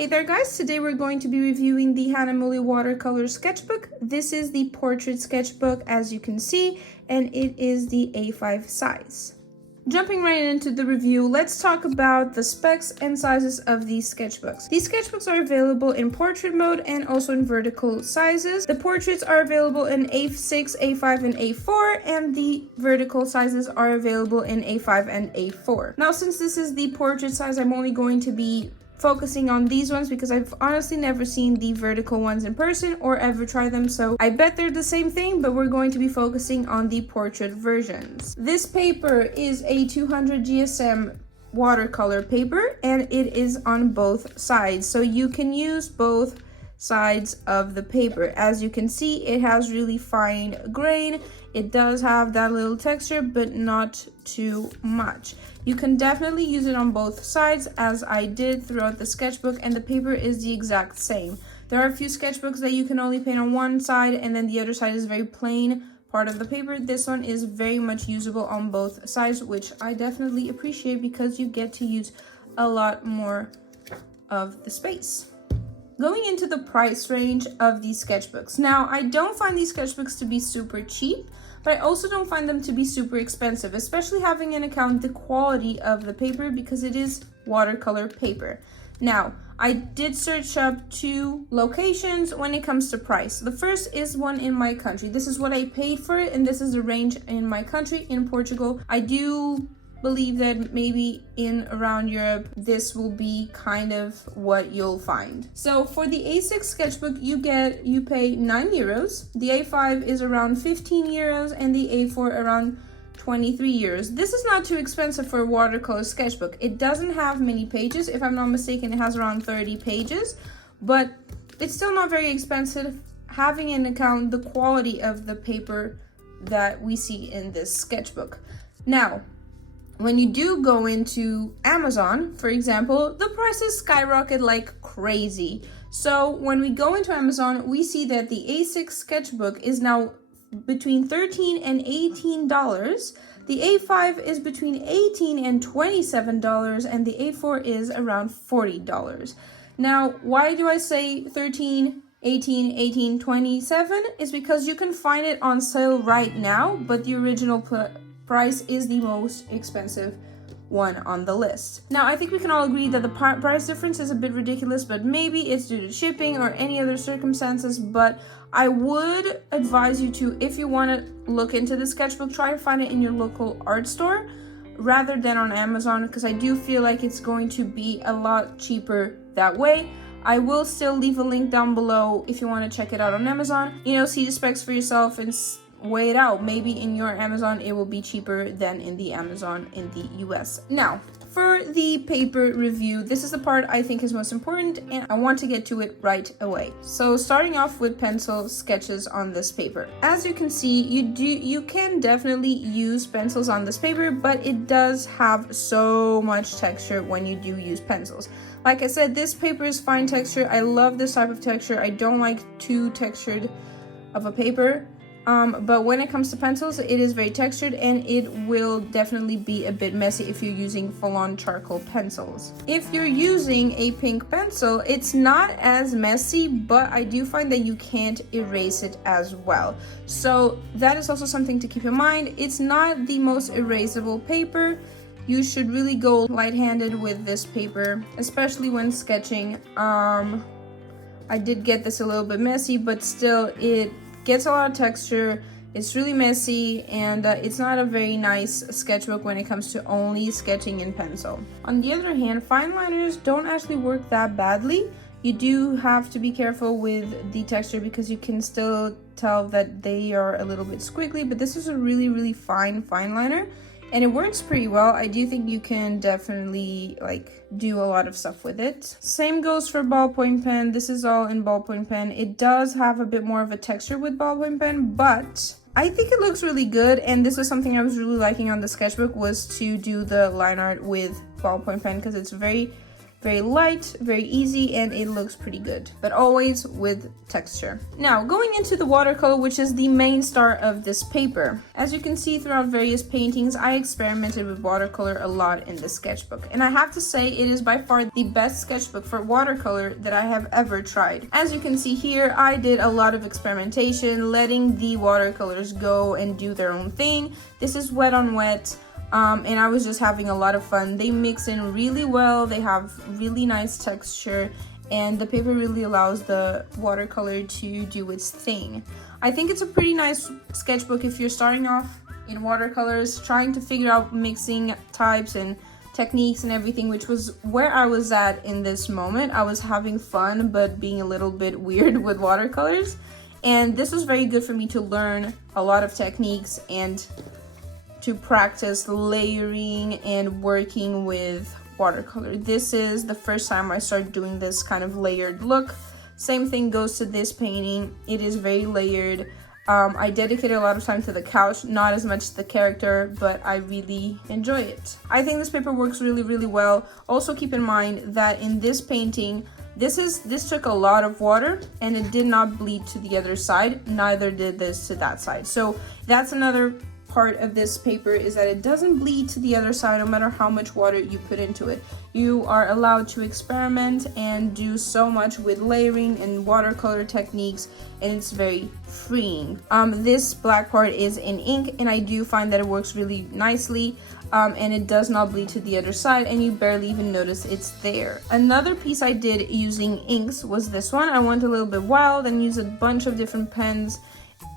Hey there guys, today we're going to be reviewing the Hahnemuhle Watercolor Sketchbook. This is the portrait sketchbook as you can see, and it is the A5 size. Jumping right into the review, let's talk about the specs and sizes of these sketchbooks. These sketchbooks are available in portrait mode and also in vertical sizes. The portraits are available in A6, A5, and A4, and the vertical sizes are available in A5 and A4. Now, since this is the portrait size, I'm only going to be focusing on these ones because I've honestly never seen the vertical ones in person or ever tried them, so I bet they're the same thing, but we're going to be focusing on the portrait versions. This paper is a 200 GSM watercolor paper and it is on both sides, so you can use both sides of the paper. As you can see, it has really fine grain. It does have that little texture, but not too much. You can definitely use it on both sides, as I did throughout the sketchbook, and the paper is the exact same. There are a few sketchbooks that you can only paint on one side and then the other side is very plain part of the paper. This one is very much usable on both sides, which I definitely appreciate because you get to use a lot more of the space. Going into the price range of these sketchbooks. Now, I don't find these sketchbooks to be super cheap, but I also don't find them to be super expensive, especially having in account the quality of the paper because it is watercolor paper. Now, I did search up two locations when it comes to price. The first is one in my country. This is what I paid for it, and this is the range in my country, in Portugal. I do believe that maybe in around Europe this will be kind of what you'll find. So for the A6 sketchbook you pay €9, the A5 is around €15, and the A4 around €23. This is not too expensive for a watercolor sketchbook. It doesn't have many pages. If I'm not mistaken, it has around 30 pages, but it's still not very expensive having in account the quality of the paper that we see in this sketchbook. Now, when you do go into Amazon, for example, the prices skyrocket like crazy. So when we go into Amazon, we see that the A6 sketchbook is now between $13 and $18. The A5 is between $18 and $27, and the A4 is around $40. Now, why do I say 13, 18, 18, 27? Is because you can find it on sale right now, but the original price is the most expensive one on the list. Now, I think we can all agree that the price difference is a bit ridiculous, but maybe it's due to shipping or any other circumstances, but I would advise you to, if you want to look into the sketchbook, try to find it in your local art store rather than on Amazon, because I do feel like it's going to be a lot cheaper that way. I will still leave a link down below if you want to check it out on Amazon. See the specs for yourself and weigh it out. Maybe in your Amazon it will be cheaper than in the Amazon in the US. Now, for the paper review, this is the part I think is most important and I want to get to it right away. So starting off with pencil sketches on this paper. As you can see, you can definitely use pencils on this paper, but it does have so much texture when you do use pencils. Like I said, this paper is fine texture. I love this type of texture. I don't like too textured of a paper. But when it comes to pencils, it is very textured and it will definitely be a bit messy if you're using full-on charcoal pencils. If you're using a pink pencil, it's not as messy, but I do find that you can't erase it as well. So that is also something to keep in mind. It's not the most erasable paper. You should really go light-handed with this paper, especially when sketching. I did get this a little bit messy, but still it gets a lot of texture. It's really messy, and it's not a very nice sketchbook when it comes to only sketching in pencil. On the other hand, fine liners don't actually work that badly. You do have to be careful with the texture because you can still tell that they are a little bit squiggly, but this is a really fine liner and it works pretty well. I do think you can definitely do a lot of stuff with it. Same goes for ballpoint pen. This is all in ballpoint pen. It does have a bit more of a texture with ballpoint pen, but I think it looks really good, and this was something I was really liking on the sketchbook, was to do the line art with ballpoint pen because it's very Very light, very easy, and it looks pretty good, but always with texture. Now, going into the watercolor, which is the main star of this paper. As you can see throughout various paintings, I experimented with watercolor a lot in this sketchbook, and I have to say it is by far the best sketchbook for watercolor that I have ever tried. As you can see here, I did a lot of experimentation, letting the watercolors go and do their own thing. This is wet on wet. And I was just having a lot of fun. They mix in really well, they have really nice texture, and the paper really allows the watercolor to do its thing. I think it's a pretty nice sketchbook if you're starting off in watercolors, trying to figure out mixing types and techniques and everything, which was where I was at in this moment. I was having fun, but being a little bit weird with watercolors. And this was very good for me to learn a lot of techniques and to practice layering and working with watercolor. This is the first time I started doing this kind of layered look. Same thing goes to this painting. It is very layered. I dedicated a lot of time to the couch, not as much to the character, but I really enjoy it. I think this paper works really, really well. Also keep in mind that in this painting, this took a lot of water and it did not bleed to the other side. Neither did this to that side. So that's another part of this paper, is that it doesn't bleed to the other side no matter how much water you put into it. You are allowed to experiment and do so much with layering and watercolor techniques, and it's very freeing. This black part is in ink, and I do find that it works really nicely, and it does not bleed to the other side, and you barely even notice it's there. Another piece I did using inks was this one. I went a little bit wild and used a bunch of different pens,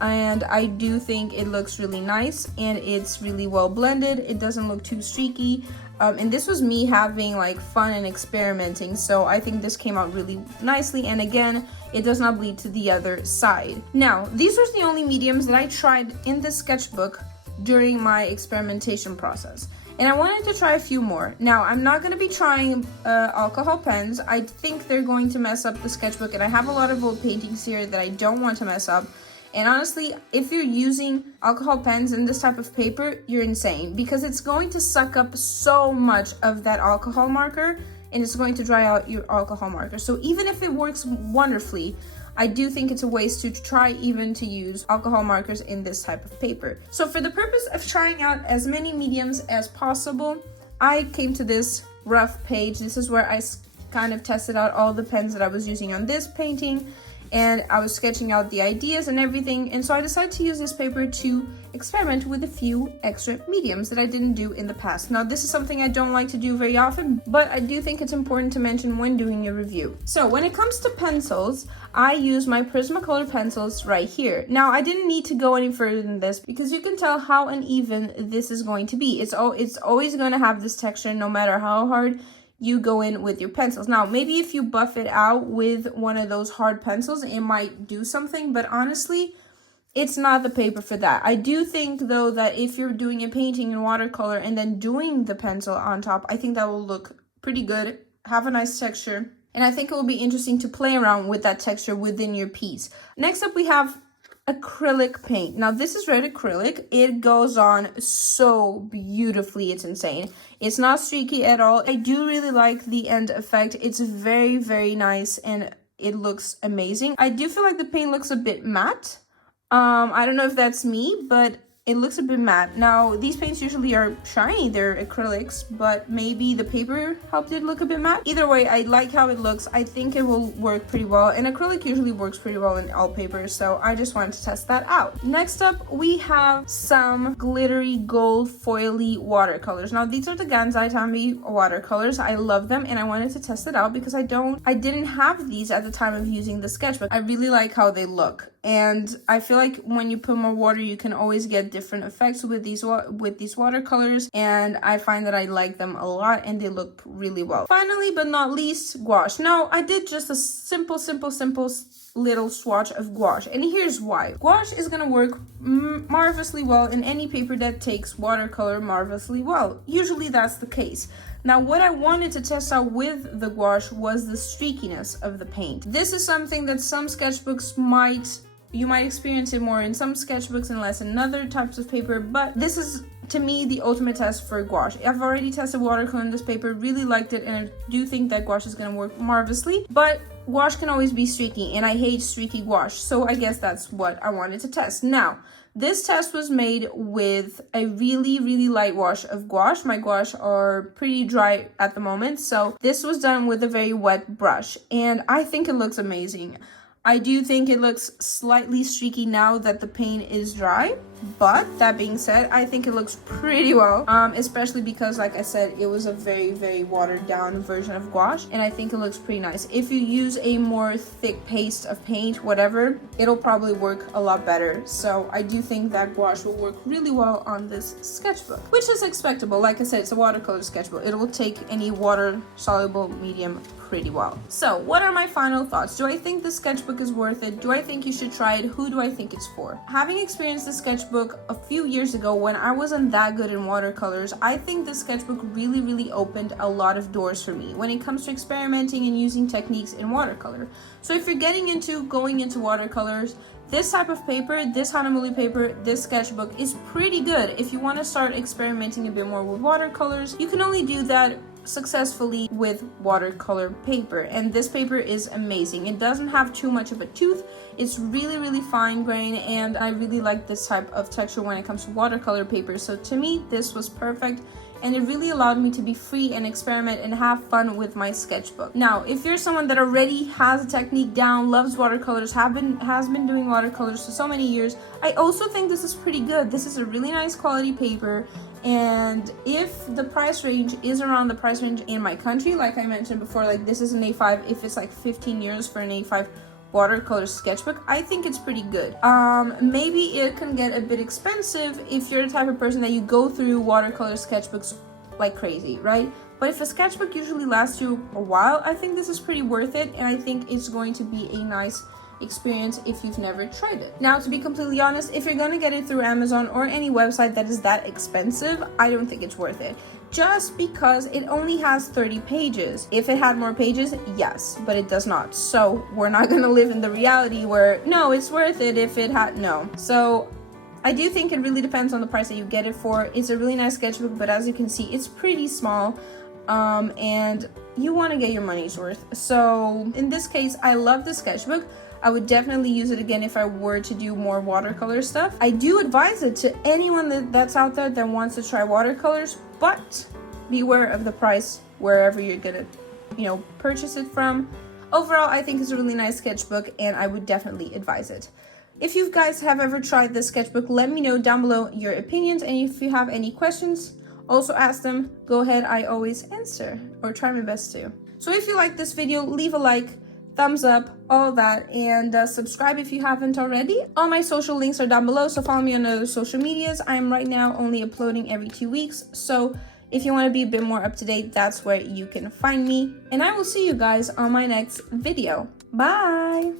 and I do think it looks really nice and it's really well blended. It doesn't look too streaky, and this was me having like fun and experimenting, so I think this came out really nicely, and again, it does not bleed to the other side. Now, these are the only mediums that I tried in this sketchbook during my experimentation process, and I wanted to try a few more. Now, I'm not going to be trying alcohol pens. I think they're going to mess up the sketchbook, and I have a lot of old paintings here that I don't want to mess up. And honestly, if you're using alcohol pens in this type of paper, you're insane, because it's going to suck up so much of that alcohol marker, and it's going to dry out your alcohol marker. So even if it works wonderfully, I do think it's a waste to try even to use alcohol markers in this type of paper. So for the purpose of trying out as many mediums as possible, I came to this rough page. This is where I kind of tested out all the pens that I was using on this painting, and I was sketching out the ideas and everything, and so I decided to use this paper to experiment with a few extra mediums that I didn't do in the past. Now, this is something I don't like to do very often, but I do think it's important to mention when doing a review. So when it comes to pencils, I use my Prismacolor pencils right here. Now, I didn't need to go any further than this because you can tell how uneven this is going to be. It's always going to have this texture no matter how hard you go in with your pencils. Now, maybe if you buff it out with one of those hard pencils, it might do something, but honestly, it's not the paper for that. I do think, though, that if you're doing a painting in watercolor and then doing the pencil on top, I think that will look pretty good, have a nice texture, and I think it will be interesting to play around with that texture within your piece. Next up, we have acrylic paint. Now, this is red acrylic. It goes on so beautifully. It's insane. It's not streaky at all. I do really like the end effect. It's very, very nice, and it looks amazing. I do feel like the paint looks a bit matte. I don't know if that's me, but it looks a bit matte. Now, these paints usually are shiny, they're acrylics, but maybe the paper helped it look a bit matte. Either way, I like how it looks. I think it will work pretty well, and acrylic usually works pretty well in all papers, so I just wanted to test that out. Next up, we have some glittery gold foily watercolors. Now, these are the Gansai Tambi watercolors. I love them, and I wanted to test it out because I didn't have these at the time of using the sketchbook. I really like how they look. And I feel like when you put more water, you can always get different effects with these watercolors, and I find that I like them a lot and they look really well. Finally, but not least, gouache. Now, I did just a simple little swatch of gouache, and here's why. Gouache is gonna work marvelously well in any paper that takes watercolor marvelously well. Usually that's the case. Now, what I wanted to test out with the gouache was the streakiness of the paint. This is something that some sketchbooks you might experience it more in some sketchbooks and less in other types of paper, but this is to me, the ultimate test for gouache. I've already tested watercolor in this paper, really liked it, and I do think that gouache is going to work marvelously, but gouache can always be streaky, and I hate streaky gouache, so I guess that's what I wanted to test. Now, this test was made with a really light wash of gouache. My gouache are pretty dry at the moment, so this was done with a very wet brush, and I think it looks amazing. I do think it looks slightly streaky now that the paint is dry, but that being said, I think it looks pretty well, especially because, like I said, it was a very watered down version of gouache, and I think it looks pretty nice. If you use a more thick paste of paint, whatever, it'll probably work a lot better. So I do think that gouache will work really well on this sketchbook, which is expectable. Like I said, it's a watercolor sketchbook. It will take any water soluble medium pretty well. So what are my final thoughts? Do I think the sketchbook is worth it? Do I think you should try it? Who do I think it's for? Having experienced the sketchbook a few years ago when I wasn't that good in watercolors, I think the sketchbook really opened a lot of doors for me when it comes to experimenting and using techniques in watercolor. So if you're going into watercolors, this type of paper, this Hahnemuhle paper, this sketchbook is pretty good. If you want to start experimenting a bit more with watercolors, you can only do that successfully with watercolor paper, and this paper is amazing. It doesn't have too much of a tooth. It's really fine grain, and I really like this type of texture when it comes to watercolor paper. So to me, this was perfect, and it really allowed me to be free and experiment and have fun with my sketchbook. Now, if you're someone that already has a technique down, loves watercolors, has been doing watercolors for so many years, I also think this is pretty good. This is a really nice quality paper, and if the price range is around the price range in my country, like I mentioned before, like this is an A5, if it's like 15 euros for an A5 watercolor sketchbook, I think it's pretty good. Maybe it can get a bit expensive if you're the type of person that you go through watercolor sketchbooks like crazy, right? But if a sketchbook usually lasts you a while, I think this is pretty worth it, and I think it's going to be a nice experience if you've never tried it. Now, to be completely honest, if you're gonna get it through Amazon or any website that is that expensive, I don't think it's worth it, just because it only has 30 pages. If it had more pages, yes, but it does not. So we're not gonna live in the reality where, no, it's worth it if it had, no. So I do think it really depends on the price that you get it for. It's a really nice sketchbook, but as you can see, it's pretty small, and you want to get your money's worth. So in this case, I love the sketchbook. I would definitely use it again if I were to do more watercolor stuff. I do advise it to anyone that's out there that wants to try watercolors, but beware of the price wherever you're gonna, purchase it from. Overall, I think it's a really nice sketchbook, and I would definitely advise it. If you guys have ever tried this sketchbook, let me know down below your opinions, and if you have any questions, also ask them. Go ahead, I always answer, or try my best to. So if you like this video, leave a like, thumbs up, all that, and subscribe if you haven't already. All my social links are down below, so follow me on other social medias. I'm right now only uploading every 2 weeks, so if you want to be a bit more up to date, that's where you can find me. And I will see you guys on my next video. Bye!